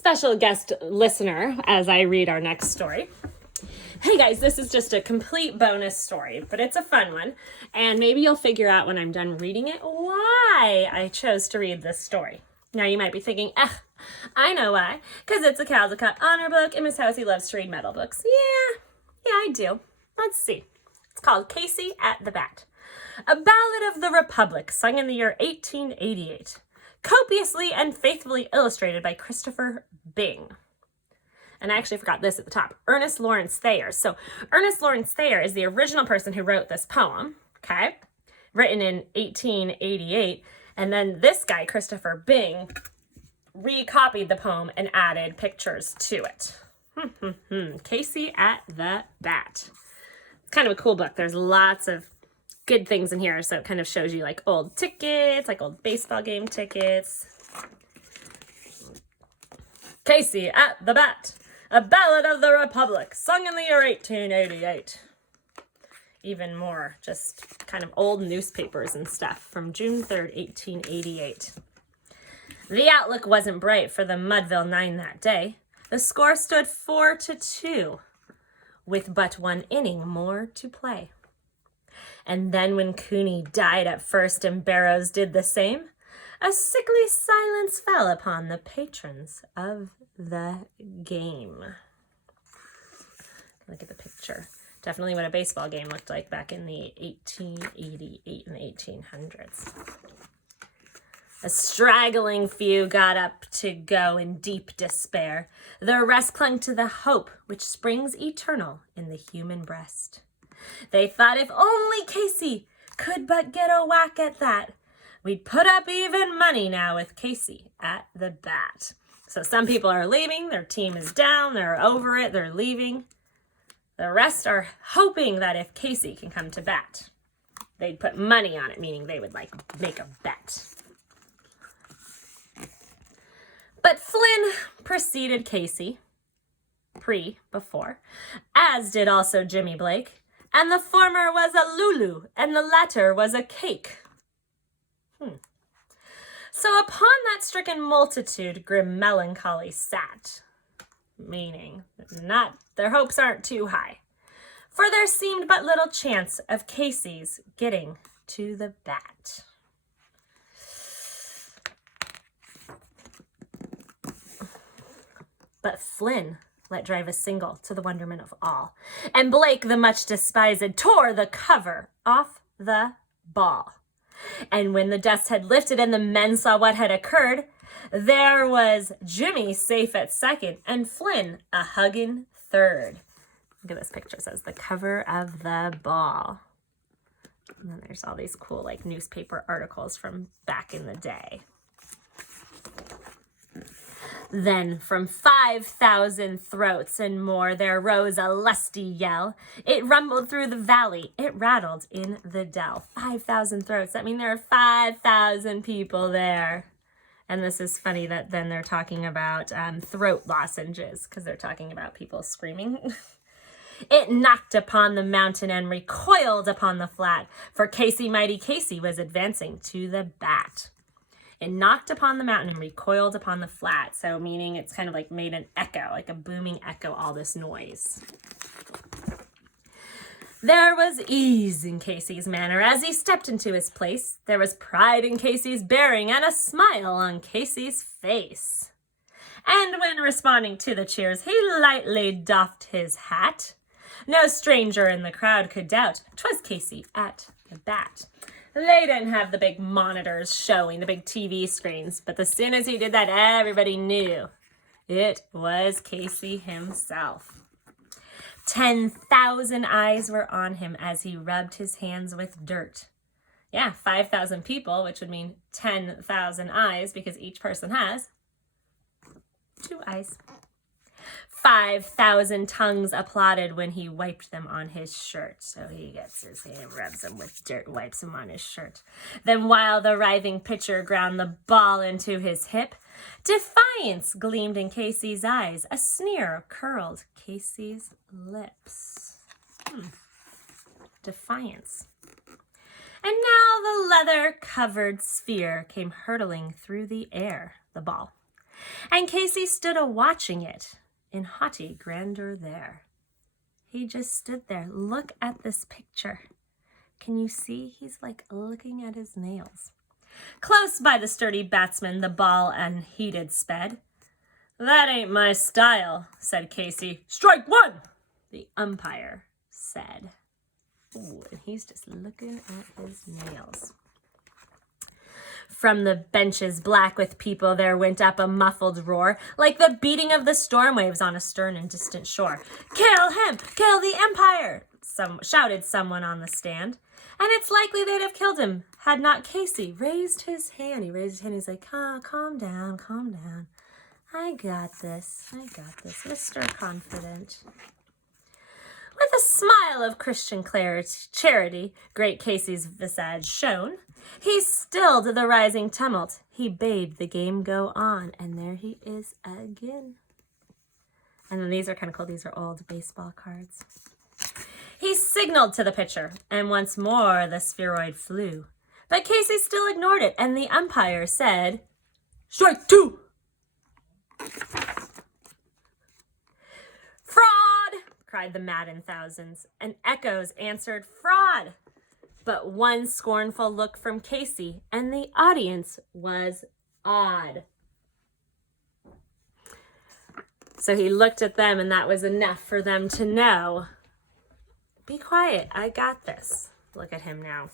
special guest listener as I read our next story. Hey guys, this is just a complete bonus story, but it's a fun one. And maybe you'll figure out when I'm done reading it why I chose to read this story. Now you might be thinking, I know why. Because it's a Caldecott honor book and Miss Housie loves to read metal books. Yeah, I do. Let's see. It's called Casey at the Bat. A Ballad of the Republic, sung in the year 1888. Copiously and faithfully illustrated by Christopher Byng. And I actually forgot this at the top. Ernest Lawrence Thayer. So Ernest Lawrence Thayer is the original person who wrote this poem, okay? Written in 1888. And then this guy, Christopher Byng, recopied the poem and added pictures to it. Casey at the Bat. It's kind of a cool book. There's lots of good things in here. So it kind of shows you like old tickets, like old baseball game tickets. Casey at the Bat. A Ballad of the Republic, sung in the year 1888. Even more, just kind of old newspapers and stuff from June 3rd, 1888. The outlook wasn't bright for the Mudville Nine that day. The score stood 4-2, with but one inning more to play. And then when Cooney died at first and Barrows did the same, a sickly silence fell upon the patrons of the game. Look at the picture. Definitely what a baseball game looked like back in the 1888 and the 1800s. A straggling few got up to go in deep despair. The rest clung to the hope which springs eternal in the human breast. They thought if only Casey could but get a whack at that, we'd put up even money now with Casey at the Bat. So some people are leaving, their team is down, they're over it, they're leaving. The rest are hoping that if Casey can come to bat, they'd put money on it, meaning they would like make a bet. But Flynn preceded Casey, before, as did also Jimmy Blake, and the former was a Lulu, and the latter was a cake. So upon that stricken multitude, grim melancholy sat, meaning their hopes aren't too high, for there seemed but little chance of Casey's getting to the bat. But Flynn let drive a single to the wonderment of all, and Blake, the much despised, tore the cover off the ball. And when the dust had lifted and the men saw what had occurred, there was Jimmy safe at second and Flynn a hugging third. Look at this picture. It says the cover of the ball. And then there's all these cool like newspaper articles from back in the day. Then from 5,000 throats and more there rose a lusty yell. It rumbled through the valley. It rattled in the dell. 5,000 throats. That means there are 5,000 people there. And this is funny that then they're talking about throat lozenges because they're talking about people screaming. It knocked upon the mountain and recoiled upon the flat, for Casey, mighty Casey, was advancing to the bat. It knocked upon the mountain and recoiled upon the flat. So meaning it's kind of like made an echo, like a booming echo, all this noise. There was ease in Casey's manner as he stepped into his place. There was pride in Casey's bearing and a smile on Casey's face. And when responding to the cheers, he lightly doffed his hat. No stranger in the crowd could doubt 'twas Casey at the bat. They didn't have the big monitors showing, the big TV screens, but as soon as he did that, everybody knew it was Casey himself. 10,000 eyes were on him as he rubbed his hands with dirt. Yeah, 5,000 people, which would mean 10,000 eyes because each person has 2 eyes. 5,000 tongues applauded when he wiped them on his shirt. So he gets his hand, rubs them with dirt, wipes them on his shirt. Then while the writhing pitcher ground the ball into his hip, defiance gleamed in Casey's eyes. A sneer curled Casey's lips. Defiance. And now the leather-covered sphere came hurtling through the air, the ball. And Casey stood a-watching it in haughty grandeur there. He just stood there. Look at this picture. Can you see? He's like looking at his nails. Close by the sturdy batsman, the ball unheeded sped. That ain't my style, said Casey. Strike one, the umpire said. Ooh, and he's just looking at his nails. From the benches black with people there went up a muffled roar, like the beating of the storm waves on a stern and distant shore. Kill him! Kill the umpire! Shouted someone on the stand. And it's likely they'd have killed him had not Casey raised his hand. He raised his hand. He's like, calm down, calm down. I got this, Mr. Confident. With a smile of Christian charity, great Casey's visage shone. He stilled the rising tumult. He bade the game go on. And there he is again. And then these are kind of cool. These are old baseball cards. He signaled to the pitcher, and once more the spheroid flew. But Casey still ignored it, and the umpire said, Strike two! Fraud! Cried the maddened thousands, and echoes answered fraud. But one scornful look from Casey, and the audience was awed. So he looked at them, and that was enough for them to know, be quiet, I got this. Look at him now.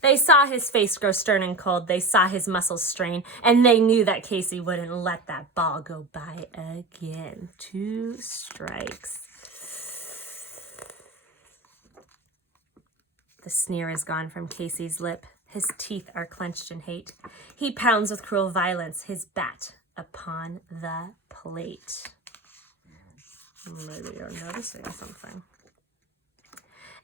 They saw his face grow stern and cold. They saw his muscles strain, and they knew that Casey wouldn't let that ball go by again. 2 strikes. The sneer is gone from Casey's lip. His teeth are clenched in hate. He pounds with cruel violence his bat upon the plate. Maybe you're noticing something.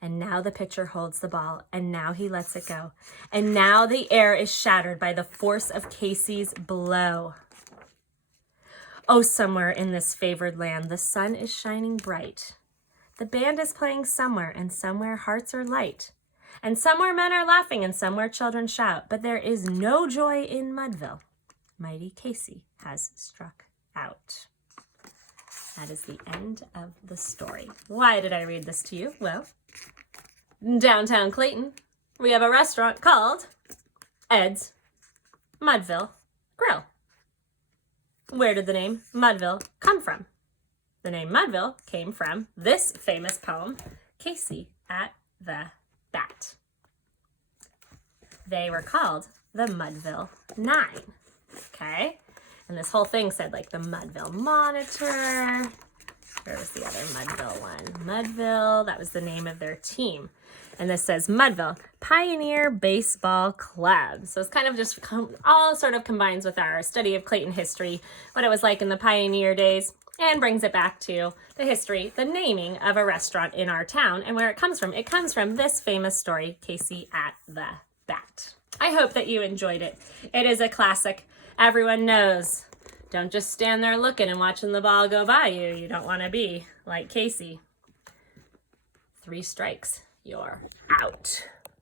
And now the pitcher holds the ball, and now he lets it go. And now the air is shattered by the force of Casey's blow. Oh, somewhere in this favored land, the sun is shining bright. The band is playing somewhere, and somewhere hearts are light. And somewhere men are laughing, and somewhere children shout. But there is no joy in Mudville. Mighty Casey has struck out. That is the end of the story. Why did I read this to you? Well, downtown Clayton, we have a restaurant called Ed's Mudville Grill. Where did the name Mudville come from? The name Mudville came from this famous poem, Casey at the Bat. They were called the Mudville 9, okay? And this whole thing said like the Mudville Monitor. Where was the other Mudville one? Mudville, that was the name of their team. And this says Mudville Pioneer Baseball Club. So it's kind of just all sort of combines with our study of Clayton history, what it was like in the pioneer days, and brings it back to the history, the naming of a restaurant in our town and where it comes from. It comes from this famous story, Casey at the Bat. I hope that you enjoyed it. It is a classic. Everyone knows. Don't just stand there looking and watching the ball go by you. You don't want to be like Casey. 3 strikes. You're out.